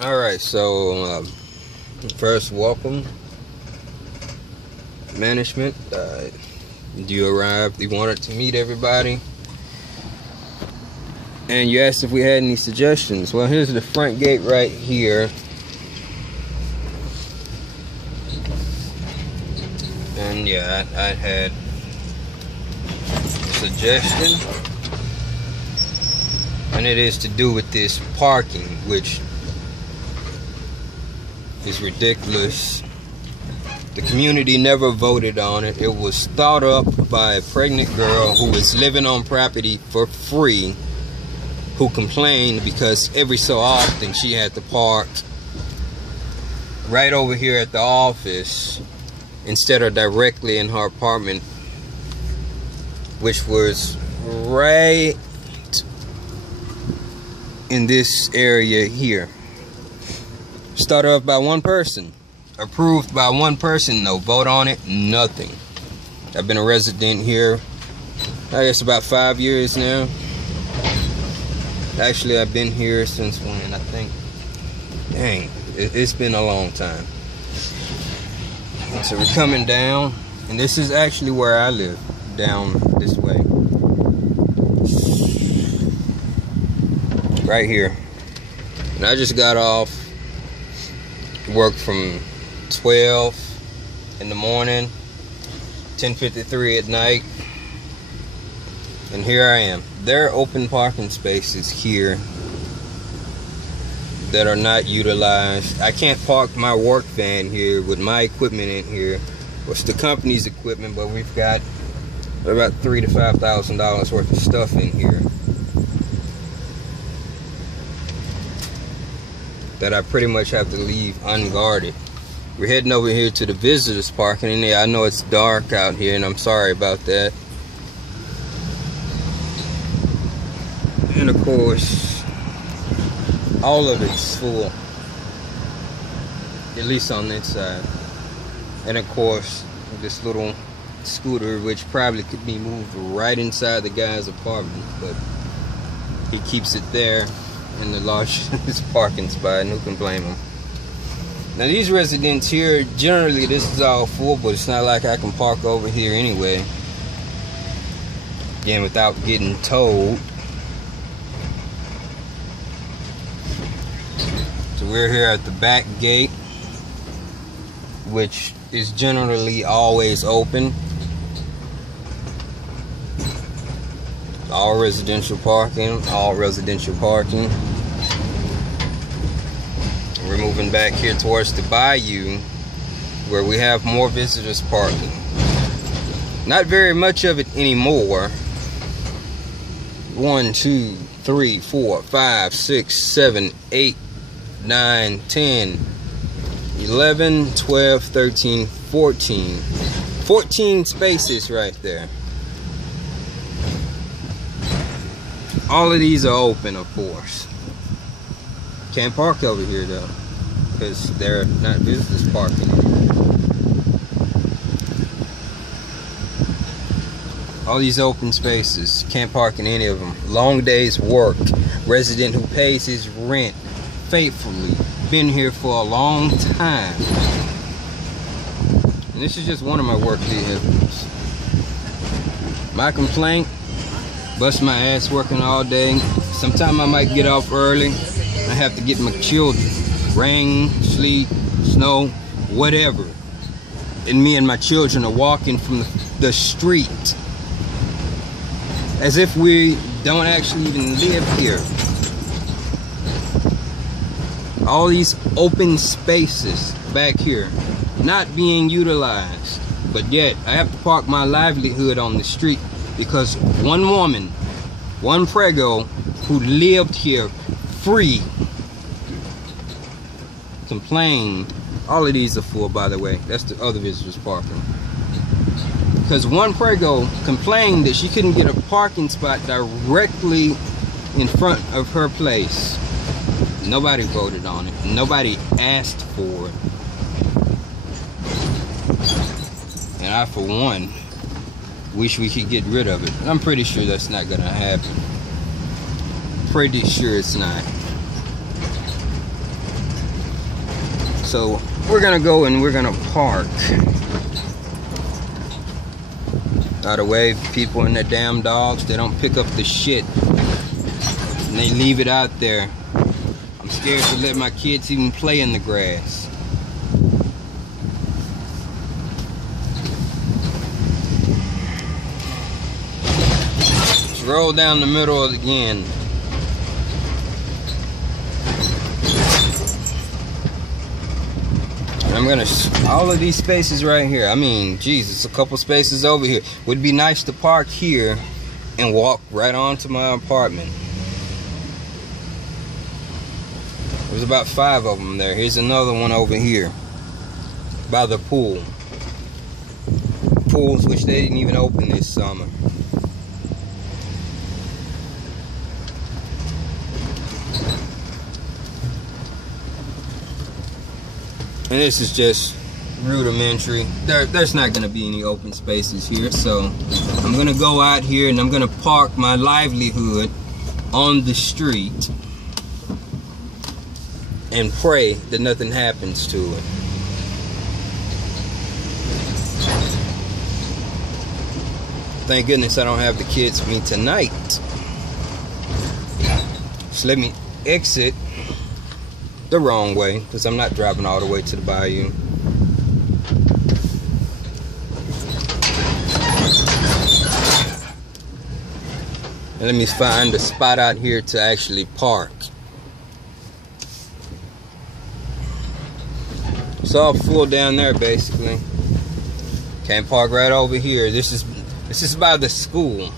Alright, so first, welcome management. You arrived, you wanted to meet everybody, and you asked if we had any suggestions. Well, here's the front gate right here, and yeah, I had a suggestion, and it is to do with this parking, which is ridiculous. The community never voted on it. It was thought up by a pregnant girl who was living on property for free, who complained because every so often she had to park right over here at the office instead of directly in her apartment, which was right in this area here. Started off by one person, approved by one person, no vote on it, nothing. I've been a resident here, I guess about 5 years now. Actually, I've been here since when, I think. Dang, it's been a long time. So we're coming down, and this is actually where I live, down this way. Right here. And I just got off work from 12 in the morning, 10:53 at night, and here I am. There are open parking spaces here that are not utilized. I can't park my work van here with my equipment in here. It's the company's equipment, but we've got about $3,000 to $5,000 worth of stuff in here that I pretty much have to leave unguarded. We're heading over here to the visitors parking, and yeah, I know it's dark out here, and I'm sorry about that. And of course, all of it's full, at least on this side. And of course, this little scooter, which probably could be moved right inside the guy's apartment, but he keeps it there in the largest parking spot, and who can blame him? Now these residents here, generally this is all full, but it's not like I can park over here anyway, again, without getting towed. So we're here at the back gate, which is generally always open. All residential parking, all residential parking. We're moving back here towards the bayou, where we have more visitors parking. Not very much of it anymore. 1, 2, 3, 4, 5, 6, 7, 8, 9, 10, 11, 12, 13, 14. 14 spaces right there. All of these are open, of course. Can't park over here though, because they're not visitors parking. All these open spaces, can't park in any of them. Long days worked. Resident who pays his rent faithfully. Been here for a long time. And this is just one of my work vehicles. My complaint, bust my ass working all day. Sometime I might get off early. I have to get my children. Rain, sleet, snow, whatever. And me and my children are walking from the street as if we don't actually even live here. All these open spaces back here not being utilized, but yet I have to park my livelihood on the street because one woman, one prego who lived here free, complained. All of these are full, by the way. That's the other visitors parking. Because one prego complained that she couldn't get a parking spot directly in front of her place. Nobody voted on it. Nobody asked for it. And I, for one, wish we could get rid of it. I'm pretty sure that's not gonna happen. Pretty sure it's not. So we're gonna go and we're gonna park. By the way, people and their damn dogs, they don't pick up the shit. And they leave it out there. I'm scared to let my kids even play in the grass. Just roll down the middle again. I'm gonna, all of these spaces right here, I mean, Jesus, a couple spaces over here. Would be nice to park here and walk right onto my apartment. There's about 5 of them there. Here's another one over here by the pool. Pools which they didn't even open this summer. And this is just rudimentary. There's not going to be any open spaces here. So I'm going to go out here and I'm going to park my livelihood on the street and pray that nothing happens to it. Thank goodness I don't have the kids with me tonight. So let me exit the wrong way, because I'm not driving all the way to the bayou. And let me find a spot out here to actually park. It's all full down there basically. Can't park right over here. This is by the school.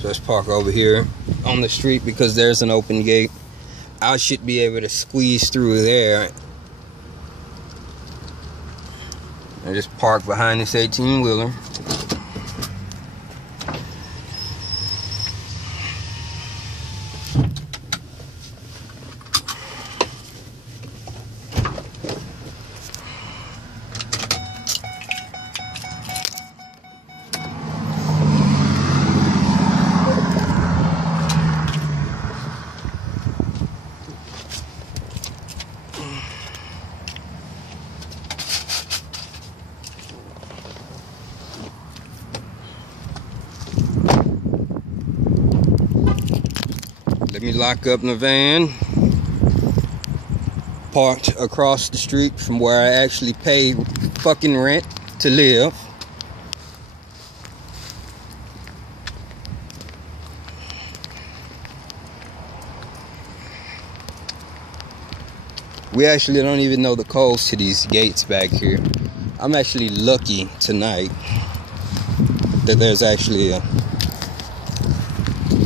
So let's park over here on the street because there's an open gate. I should be able to squeeze through there and just park behind this 18-wheeler. Let me lock up the van, parked across the street from where I actually pay fucking rent to live. We actually don't even know the codes to these gates back here. I'm actually lucky tonight that there's actually a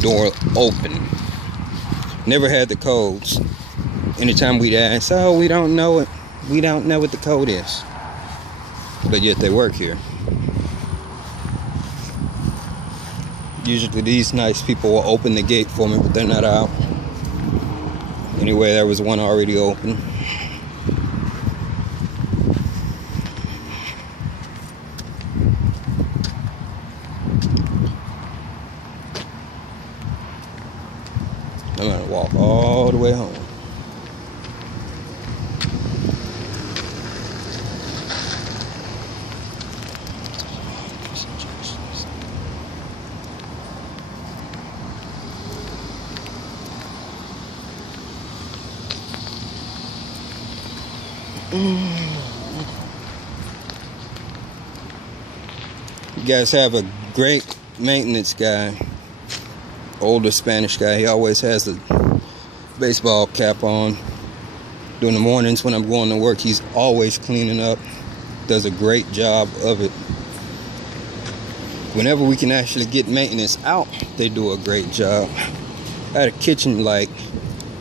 door open. Never had the codes. Anytime we'd ask, oh, we don't know it. We don't know what the code is. But yet they work here. Usually these nice people will open the gate for me, but they're not out. Anyway, there was one already open. I'm gonna walk all the way home. You guys have a great maintenance guy. Older Spanish guy. He always has a baseball cap on. During the mornings when I'm going to work, he's always cleaning up. Does a great job of it. Whenever we can actually get maintenance out, they do a great job. I had a kitchen light.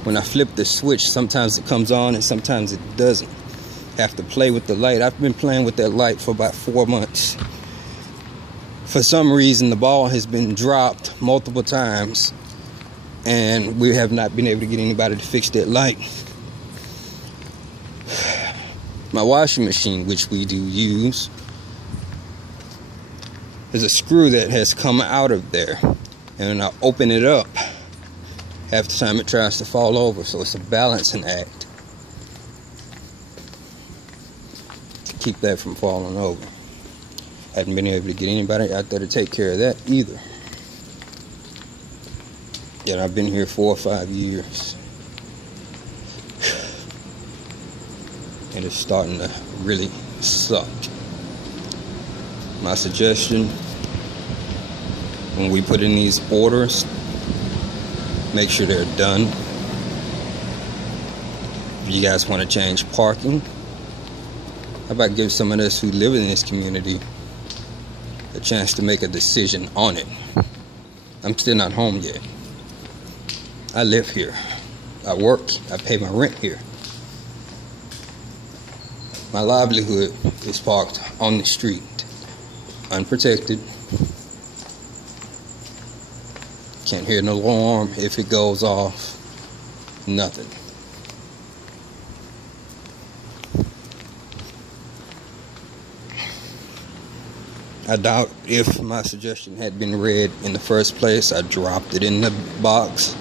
When I flip the switch, sometimes it comes on and sometimes it doesn't. Have to play with the light. I've been playing with that light for about 4 months. For some reason, the ball has been dropped multiple times, and we have not been able to get anybody to fix that light. My washing machine, which we do use, there's a screw that has come out of there. And when I open it up, half the time it tries to fall over. So it's a balancing act to keep that from falling over. Hadn't been able to get anybody out there to take care of that either. Yet I've been here 4 or 5 years. And it's starting to really suck. My suggestion, when we put in these orders, make sure they're done. If you guys want to change parking, how about give some of us who live in this community a chance to make a decision on it? I'm still not home yet. I live here. I work. I pay my rent here. My livelihood is parked on the street, unprotected. Can't hear an alarm if it goes off. Nothing. I doubt if my suggestion had been read in the first place, I dropped it in the box.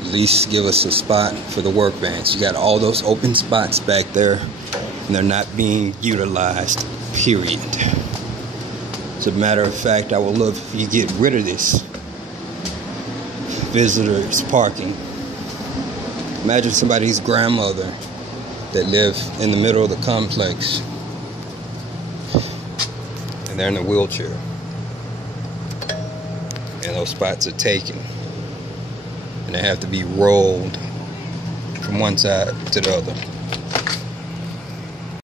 At least give us a spot for the workbench. You got all those open spots back there, and they're not being utilized, period. As a matter of fact, I would love if you get rid of this visitors parking. Imagine somebody's grandmother that lives in the middle of the complex and they're in a wheelchair and those spots are taken and they have to be rolled from one side to the other.